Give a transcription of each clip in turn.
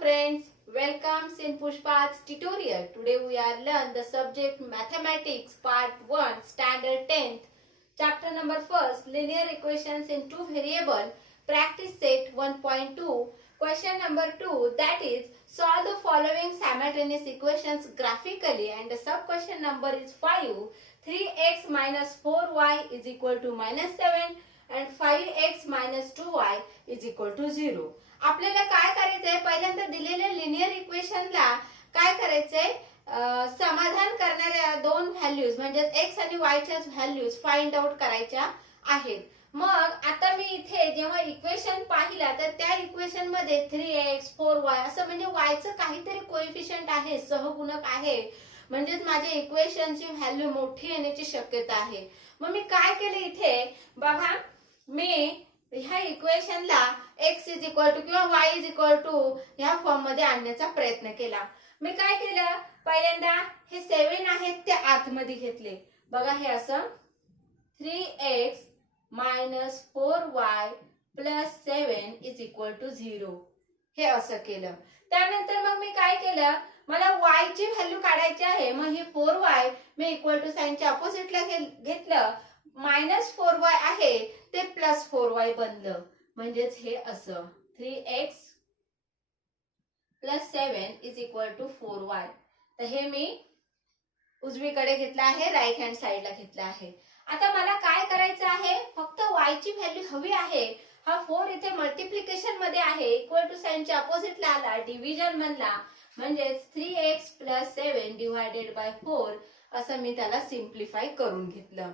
friends, welcome in Pushpa's tutorial. Today we are learn the subject mathematics part 1 standard 10th chapter number 1st linear equations in two variable practice set 1.2 question number 2 that is solve the following simultaneous equations graphically and the sub question number is 5 3x minus 4y is equal to minus 7 and 5x minus 2y is equal to 0. आपल्याला काय करायचंय पहिल्यांदा दिलेल्या linear इक्वेशनला काय करायचंय समाधान करणाऱ्या दोन व्हॅल्यूज म्हणजे x आणि y च्या व्हॅल्यूज फाइंड आउट करायच्या आहेत. मग आता मी इथे जेव्हा इक्वेशन पाहिला तर त्या इक्वेशन मध्ये 3x 4y असं म्हणजे y चं काहीतरी कोएफिशियंट आहे सहगुणक आहे म्हणजेच माझ्या इक्वेशनची व्हॅल्यू मोठी येण्याची शक्यता आहे. मग मी काय केले इथे बघा मी ह्या इक्वेशनला x इज इक्वल टू किंवा y इज इक्वल टू ह्या फॉर्म मध्ये आणण्याचा प्रयत्न केला. मी काय केलं पहिल्यांदा हे 7 आहेत ते आतमध्ये घेतले बघा हे असं 3x minus 4y plus 7 is equal to 0 हे असं केलं. त्यानंतर मग मी काय केलं मला y ची व्हॅल्यू काढायची आहे मग ही 4y मी इक्वल टू साइनच्या अपोजिटला घेतलं मायनस 4y आहे ते प्लस 4y बनलं म्हणजेच हे असं 3x plus 7 is equal to 4y. तर हे मी उजवीकडे घेतलं आहे राईट हँड साइडला घेतलं आहे. आता मला काय करायचं आहे फक्त y ची व्हॅल्यू हवी आहे. हा 4 इथे मल्टिप्लिकेशन मध्ये आहे इक्वल टू साइनच्या अपोजिटला आला डिव्हिजन बनला म्हणजेच 3x प्लस 7 डिवायडेड बाय 4 असं मी त्याला सिम्प्लिफाय करून घेतलं.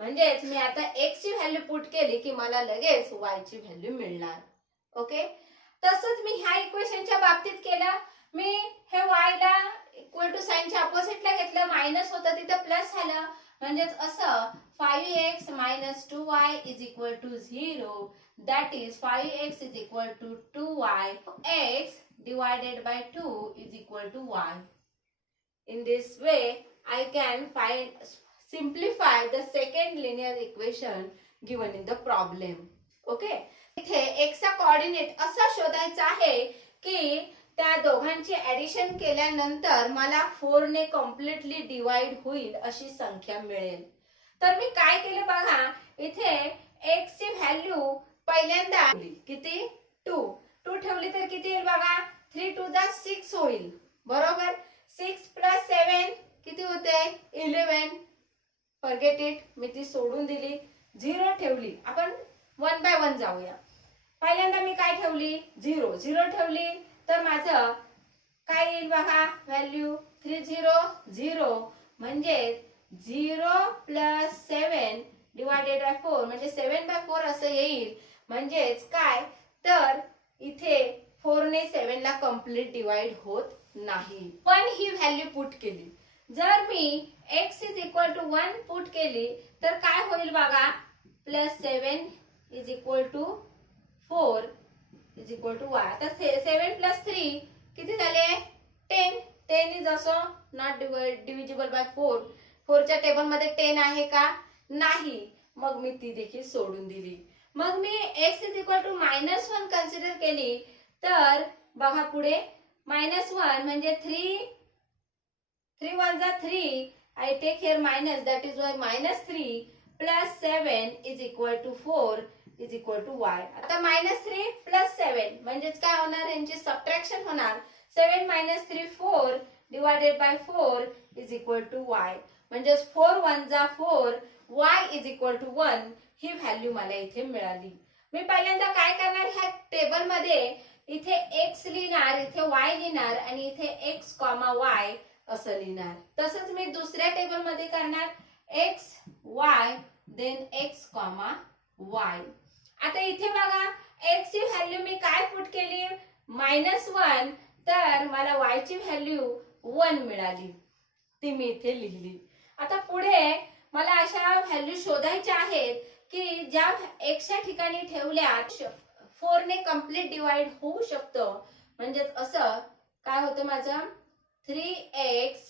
म्हणजेच मी आता x ची व्हॅल्यू पुट केली की मला लगेच y ची व्हॅल्यू मिळणार. ओके तसंच मी ह्या इक्वेशनच्या बाबतीत केलं मी हे y ला इक्वल टू साइनच्या अपोजिटला घेतलं मायनस होतं तिथे प्लस झालं म्हणजेच असं 5x minus 2y is equal to 0 that is 5x is equal to 2y x divided by 2 is equal to y. In this way I can simplify the second linear equation given in the problem. Okay इथे x चा coordinate असा शोधायचा आहे की त्या दोघांची addition केल्यानंतर मला 4 ने कम्प्लीटली डिवाइड होईल अशी संख्या मिळेल. तर मी काय केलं बघा इथे x ची व्हॅल्यू पहिल्यांदा किती 2 ठेवली तर किती येईल बघा 3 2 जा 6 होईल बरोबर. 6 प्लस 7 किती होते 11 फॉरगेट इट मी ती सोडून दिली 0 ठेवली. आपण 1 बाय 1 जाऊया. पहिल्यांदा मी काय ठेवली 0 ठेवली तर माझं काय येईल बघा व्हॅल्यू 3 म्हणजे 0 प्लस 7 डिवायडेड बाय 4 म्हणजे 7 बाय 4 असं येईल. म्हणजेच काय तर इथे 4 ने 7 ला कम्प्लीट डिवाइड होत नाही. पण ही व्हॅल्यू पुट केली जर मी x is equal to 1 put केली तर काय होईल बघा plus 7 is equal to 4 is equal to y. आता 7 प्लस 3 किती झाले 10 इज असो नॉट डिव्हिजिबल बाय 4. 4 च्या टेबल मध्ये 10 आहे का नाही मग मी ती देखील सोडून दिली. मग मी x is equal to minus 1 consider केली तर बघा पुढे मायनस 1 म्हणजे 3 1 जा 3 I take here minus that is why minus 3 plus 7 is equal to 4 is equal to y. आता minus 3 plus 7 म्हणजेच काय होणार यांची सबट्रॅक्शन होणार 7 minus 3 4 divided by 4 is equal to y. म्हणजेच 4 1 जा 4 y is equal to 1 he value मला इथे मिळाली. मी पहिल्यांदा काय करणार ह्या टेबल मध्ये इथे x लिहिणार इथे y लिहिणार आणि इथे x, y असं लिहिणार. तसंच मी दुसऱ्या टेबल मध्ये करणार x y then x, y. आता इथे बघा x ची व्हॅल्यू मी काय पुट केली -1 तर मला y ची व्हॅल्यू 1 मिळाली ती मी इथे लिहिली. आता पुढे मला अशा व्हॅल्यू शोधायच्या आहेत की ज्या x च्या ठिकाणी ठेवल्या 4 ने कम्प्लीट डिवाइड होऊ शकतो. म्हणजेच असं काय होतं माझं 3x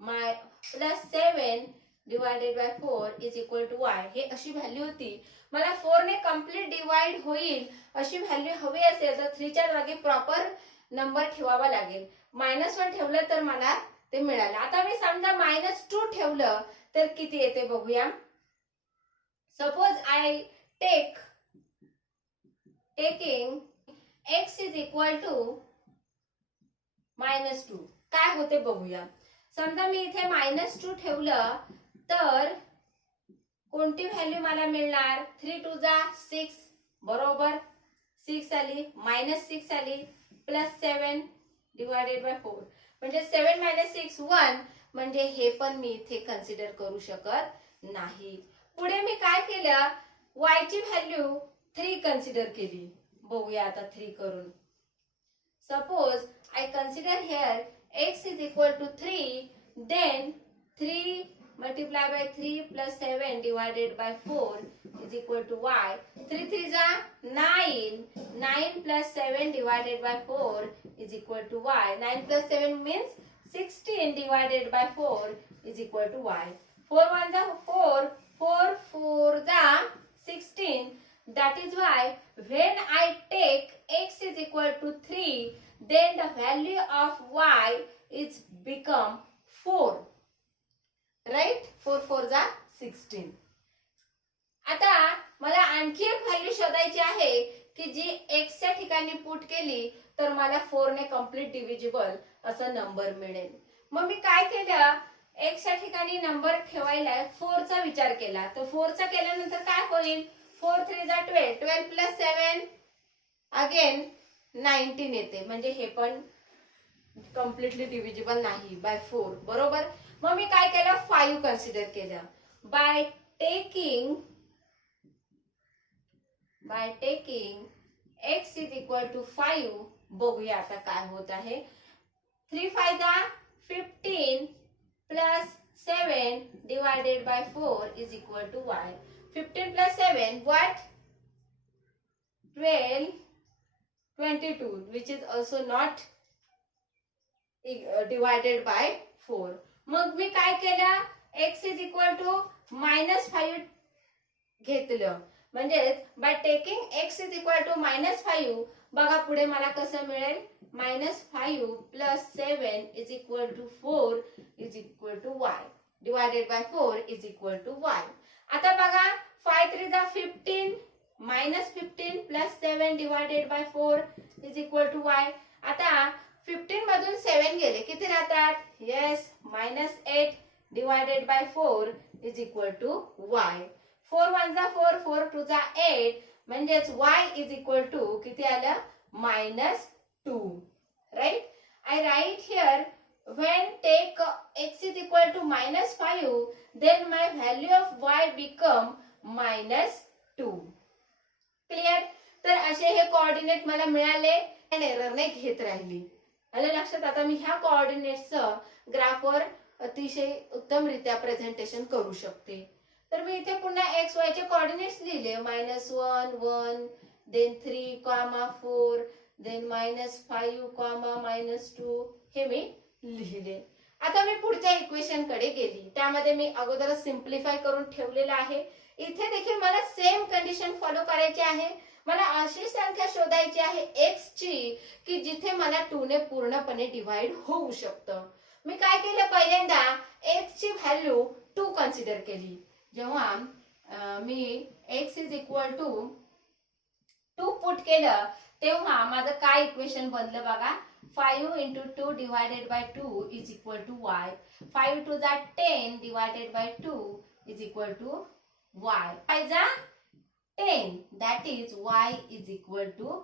plus 7 divided by 4 is equal to y. हे अशी व्हॅल्यू होती. मला 4 ने कम्प्लीट डिवाइड होईल अशी व्हॅल्यू हवी असेल तर 3 च्या जागी प्रॉपर नंबर ठेवावा लागेल. -1 ठेवलं तर मला ते मिळालं. आता मी समजा -2 ठेवलं तर किती येते बघूया. Suppose I taking x is equal to -2. काय होते बघूया. समजा मी इथे -2 ठेवलं तर कोणती व्हॅल्यू मला मिळणार. 3 2 जा 6 बरोबर. 6 आली, -6 आली, +7 डिवायडेड बाय 4 म्हणजे 7 - 6 1 म्हणजे हे पण मी इथे कन्सिडर करू शकत नाही. पुढे मी काय केलं, y ची व्हॅल्यू 3 कन्सिडर केली. बघूया आता 3 करून. Suppose I consider here x is equal to 3, then 3 multiply by 3 plus 7 divided by 4 is equal to y. 3 3 जा 9, 9 plus 7 divided by 4 is equal to y. 9 plus 7 means 16 divided by 4 is equal to y. 4 1 जा 4, 4 4 जा 16. That is why when I take x is equal to 3, then the value of y is become 4. Right? 4 4 जा 16. आता मला आणखी एक value शोधायची आहे की जी x च्या ठिकाणी पुट केली तर मला 4 ने कम्प्लीट डिव्हिजिबल असा नंबर मिळेल. मग मी काय केलं, x च्या ठिकाणी नंबर ठेवायला 4 चा विचार केला. तर 4 चा केल्यानंतर काय होईल. 4 3 जा 12, 12 plus 7 अगेन 19 येते. म्हणजे हे पण कम्प्लिटली डिव्हिजिबल नाही बाय 4 बरोबर. मग मी काय केलं, 5 कन्सिडर केलं. By taking x is equal to 5. बघूया आता काय होत आहे. 3 5 जा 15 plus 7 divided by 4 is equal to y. 15 plus 7 what? 12 22 which is also not divided by 4. मग मी काय केलं, x is equal to -5 घेतलं. म्हणजे bye taking x is equal to -5 बघा पुढे मला कसं मिळेल. -5 plus 7 is equal to 4 is equal to y. Divided by 4 is equal to y. आता बघा 5 3 जा 15, -15 plus 7 divided by 4 is equal to y. आता 15 मधून 7 गेले किती राहतात. Yes -8 divided by 4 is equal to y. 4 1 जा 4, 4 2 जा 8 म्हणजेच y is equal to किती आलं, -2. Right. I write here when take x is equal to -5 then my value of y become -2. Clear. तर असे हे कोऑर्डिनेट मला मिळाले आणि एरर नाही घेत राहिली. आलं लक्षात. आता मी ह्या कोऑर्डिनेट्सचं ग्राफवर अतिशय उत्तमरित्या प्रेझेंटेशन करू शकते. तर मी इथे पुन्हा x y चे कोऑर्डिनेट्स लिहिले. -1 1 देन 3 4 देन -5 -2 हे मी लिहिले. आता मी पुढच्या इक्वेशन कडे गेली. त्यामध्ये मी अगोदरच सिम्प्लिफाय करून ठेवलेलं आहे. इथे देखील मला सेम कंडिशन फॉलो करायची आहे. मला अशी संख्या शोधायची आहे x ची की जिथे मला 2 ने पूर्णपणे डिवाइड होऊ शकतं. मी काय केलं, पहिल्यांदा x ची व्हॅल्यू 2 कन्सिडर केली. जेव्हा मी x is equal to 2 put केलं तेव्हा माझं काय इक्वेशन बनलं बघा. 5 into 2 divided by 2 is equal to y. 5 2 जा 10 divided by 2 is equal to y. 5 जा 10 that is y is equal to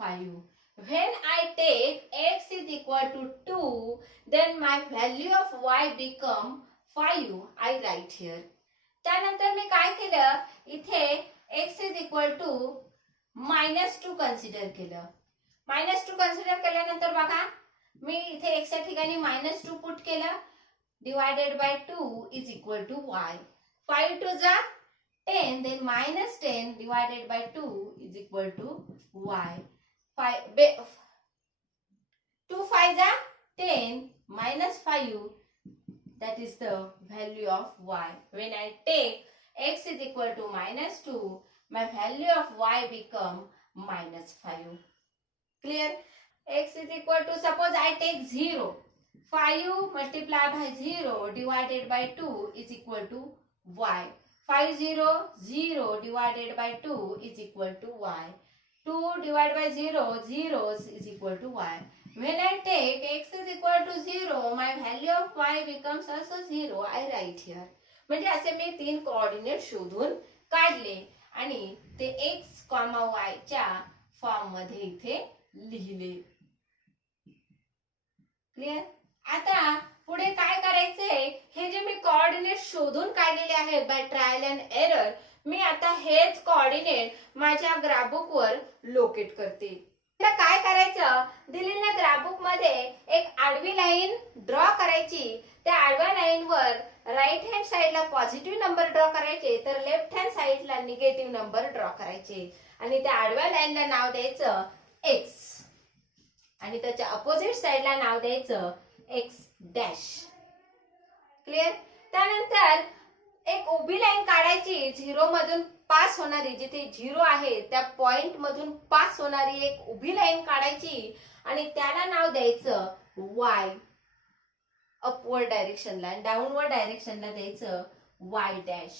5. When I take x is equal to 2 then my value of y become 5. I write here. त्यानंतर मी काय केलं, इथे x is equal to -2 consider केलं. -2 consider केल्यानंतर बघा मी इथे x च्या ठिकाणी -2 पुट केलं. Divided by 2 is equal to y. 5 2 जा 10 then -10 divided by 2 is equal to y. 2 5 जा 10 -5 that that is the value of y. When I take x is equal to -2, my value of y become -5. Clear? X is equal to, suppose I take 0. 5 multiplied by 0 divided by 2 is equal to y. 5 0 0 divided by 2 is equal to y. 2 divided by 0 0 is equal to y. When I take x is equal to 0, my value of y becomes also 0. I write here. म्हणजे असे मी 3 coordinate शोधून काढले आणि ते x, y च्या form मध्ये इथे लिहिले. क्लियर? आता पुढे काय करायचंय, हे जे मी कोऑर्डिनेट शोधून काढलेले आहेत बाय ट्रायल अँड एरर, मी आता हेच कोऑर्डिनेट माझ्या ग्राफबुक वर लोकेट करते. तर काय करायचं, दिलेल्या ग्राफबुक मध्ये एक आडवी लाईन ड्रॉ करायची. त्या आडव्या लाईन वर राईट हँड साइडला पॉझिटिव्ह नंबर ड्रॉ करायचे, तर लेफ्ट हँड साइडला निगेटिव्ह नंबर ड्रॉ करायचे आणि त्या आडव्या लाईनला नाव द्यायचं x आणि त्याच्या अपोजिट साइडला नाव द्यायचं x डॅश. क्लियर? त्यानंतर एक उभी लाईन काढायची, 0 मधून पास होणारी, जिथे 0 आहे त्या पॉइंट मधून पास होणारी एक उभी लाईन काढायची आणि त्याला नाव द्यायचं y. अपवर्ड डायरेक्शनला आणि डाऊनवर्ड डायरेक्शनला द्यायचं y डॅश.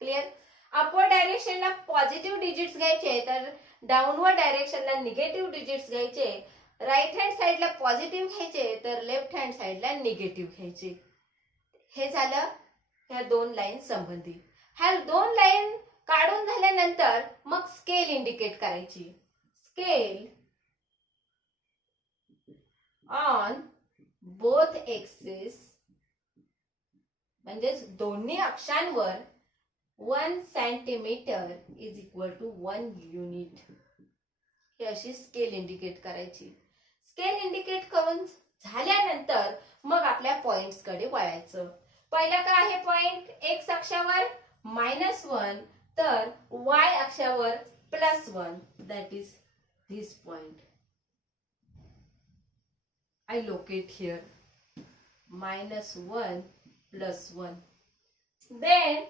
क्लियर? अपवर्ड डायरेक्शनला पॉझिटिव्ह डिजिट्स घ्यायचे, तर डाऊनवर्ड डायरेक्शनला निगेटिव्ह डिजिट्स घ्यायचे. राईट हँड साइडला पॉझिटिव्ह घ्यायचे, तर लेफ्ट हँड साइडला निगेटिव्ह घ्यायचे. हे झालं ह्या 2 लाईन संबंधित. ह्या 2 लाईन काढून झाल्यानंतर मग स्केल इंडिकेट करायची. स्केल ऑन बोथ एक्सिस, म्हणजे दोन्ही अक्षांवर 1 centimetre is equal to 1 unit. ही अशी स्केल इंडिकेट करायची. स्केल इंडिकेट करून झाल्यानंतर मग आपल्या पॉइंट्स कडे वळायचं. पहिला काय आहे पॉइंट, एक्स अक्षावर -1 तर वाय अक्षावर +1, that is this point. I locate here -1 +1. Then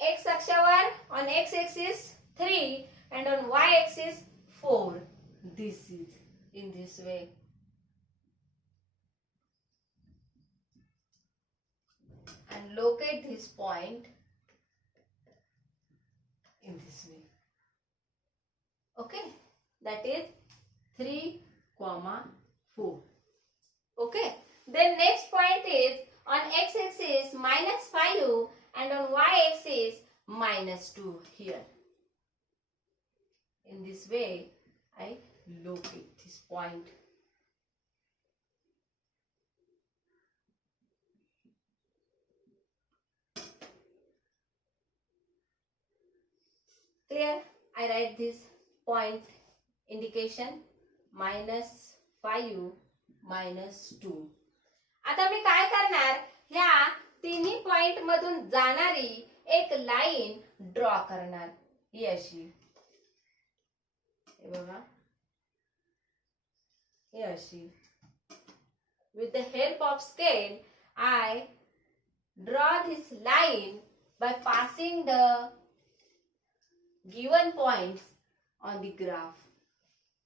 x अक्षावर on x axis 3 and on y axis 4. This is in this way. And locate this point in this way. Okay, that is 3, 4. Okay, then next point is on x axis -5 and on y axis -2 here. In this way I locate this point. Clear? I write this point indication -5 -2. आता मी काय करणार, ह्या तिन्ही point मधून जाणारी एक line draw करणार. ही अशी, हे बघा, ही अशी. With the help of scale I draw this line by passing the given points on the graph.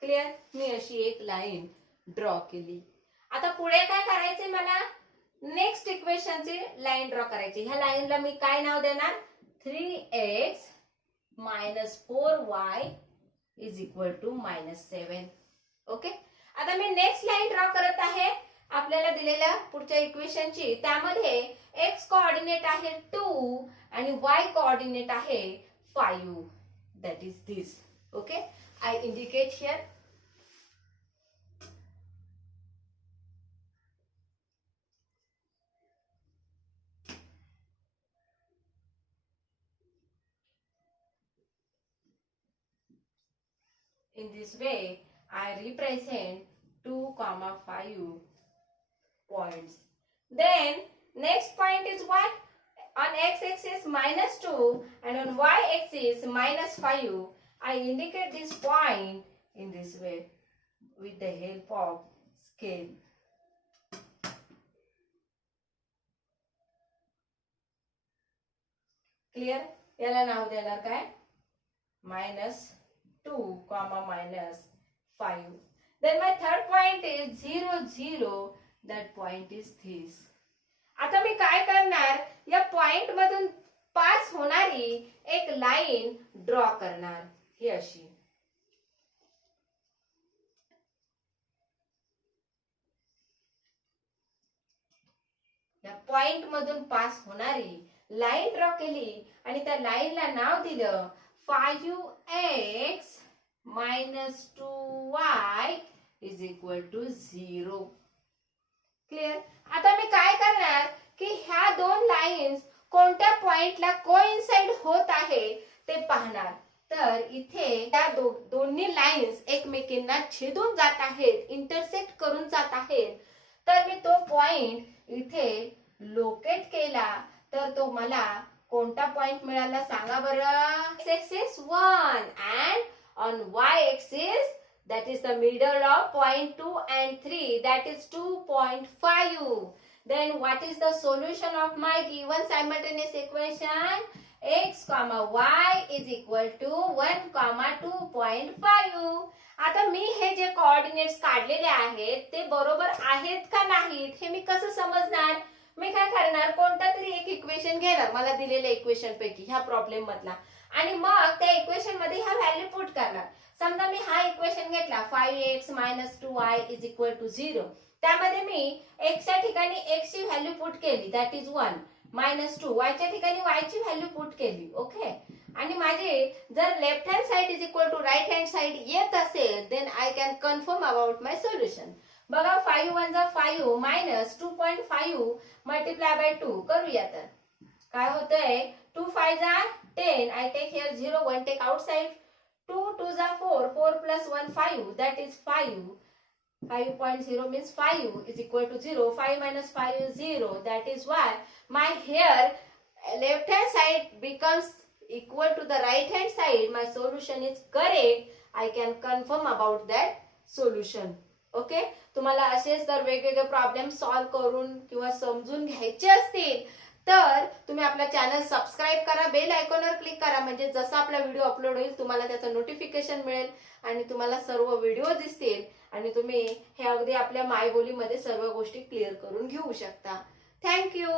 Clear? मी अशी एक लाईन ड्रॉ केली. आता पुढे काय करायचे, मला नेक्स्ट इक्वेशनची लाईन ड्रॉ करायची. ह्या लाईनला मी काय नाव देणार, 3x - 4y is equal to -7. Okay, आता मी नेक्स्ट लाईन ड्रॉ करत आहे आपल्याला दिलेल्या पुढच्या इक्वेशनची. त्यामध्ये x कोऑर्डिनेट आहे 2 आणि y कोऑर्डिनेट आहे 5. That is this. Okay, I indicate here. In this way, I represent 2, 5 points. Then next point is what? On x-axis -2 and on y-axis -5. I indicate this point in this way with the help of scale. Clear. याला नाव देणार काय, -2, -5. Then my third point is 0, 0. That point is this. आता मी काय करणार, या point मधून pass होणारी एक लाईन ड्रॉ करणार, ही अशी. या पॉइंट मधून पास होणारी लाईन ड्रॉ केली आणि त्या लाईनला नाव दिलं 5x - 2y = 0. क्लिअर. आता मी काय करणार की ह्या दोन लाईन्स कोणत्या पॉइंटला कोइन्साइड होत आहे ते पाहणार. तर इथे त्या दोन्ही लाईन्स एकमेकींना छेदून जात आहेत, इंटरसेक्ट करून जात आहेत. तर मी तो पॉइंट इथे लोकेट केला तर तो मला कोणता पॉइंट मिळाला सांगा बरं. x axis 1 and on y axis that is the middle of point 2 and 3, that is 2.5. Then what is the solution of my given simultaneous equation? X, y = 1, 2.5. आता मी हे जे कोऑर्डिनेट्स काढलेले आहेत ते बरोबर आहेत का नाहीत हे मी कसं समजणार. मी काय करणार, कोणता तरी एक इक्वेशन घेणार मला दिलेल्या इक्वेशन पैकी, ह्या प्रॉब्लेम मधला, आणि मग त्या इक्वेशन मध्ये ह्या व्हॅल्यू पुट करणार. समजा मी हा इक्वेशन घेतला 5x - 2y = 0. त्यामध्ये मी x च्या ठिकाणी x ची व्हॅल्यू पुट केली, दॅट इज 1, -2. y च्या ठिकाणी y ची व्हॅल्यू पुट केली. ओके. आणि माझे जर left hand side = right hand side येत असेल then I can confirm about my solution. बघा 5 1 जा 5 -2.5 × 2 करूया. तर काय होतंय, 2 5 जा 10, I take here 0, 1 take outside, 2 2 जा 4, 4 + 1 5, that is 5. 5.0 means 5 = 0. 5 - 5 is 0. That is why my here left hand side becomes equal to the right hand side. My solution is correct. I can confirm about that solution. Okay. तुम्हाला असेच जर वेगवेगळे problem solve करून किंवा समजून घ्यायचे असतील तर तुम्ही आपला चॅनल सबस्क्राईब करा, बेल आयकॉनवर क्लिक करा, म्हणजे जसा आपला व्हिडिओ अपलोड होईल तुम्हाला त्याचं नोटिफिकेशन मिळेल आणि तुम्हाला सर्व व्हिडिओ दिसतील आणि तुम्ही हे अगदी आपल्या मायबोलीमध्ये सर्व गोष्टी क्लिअर करून घेऊ शकता. थँक्यू.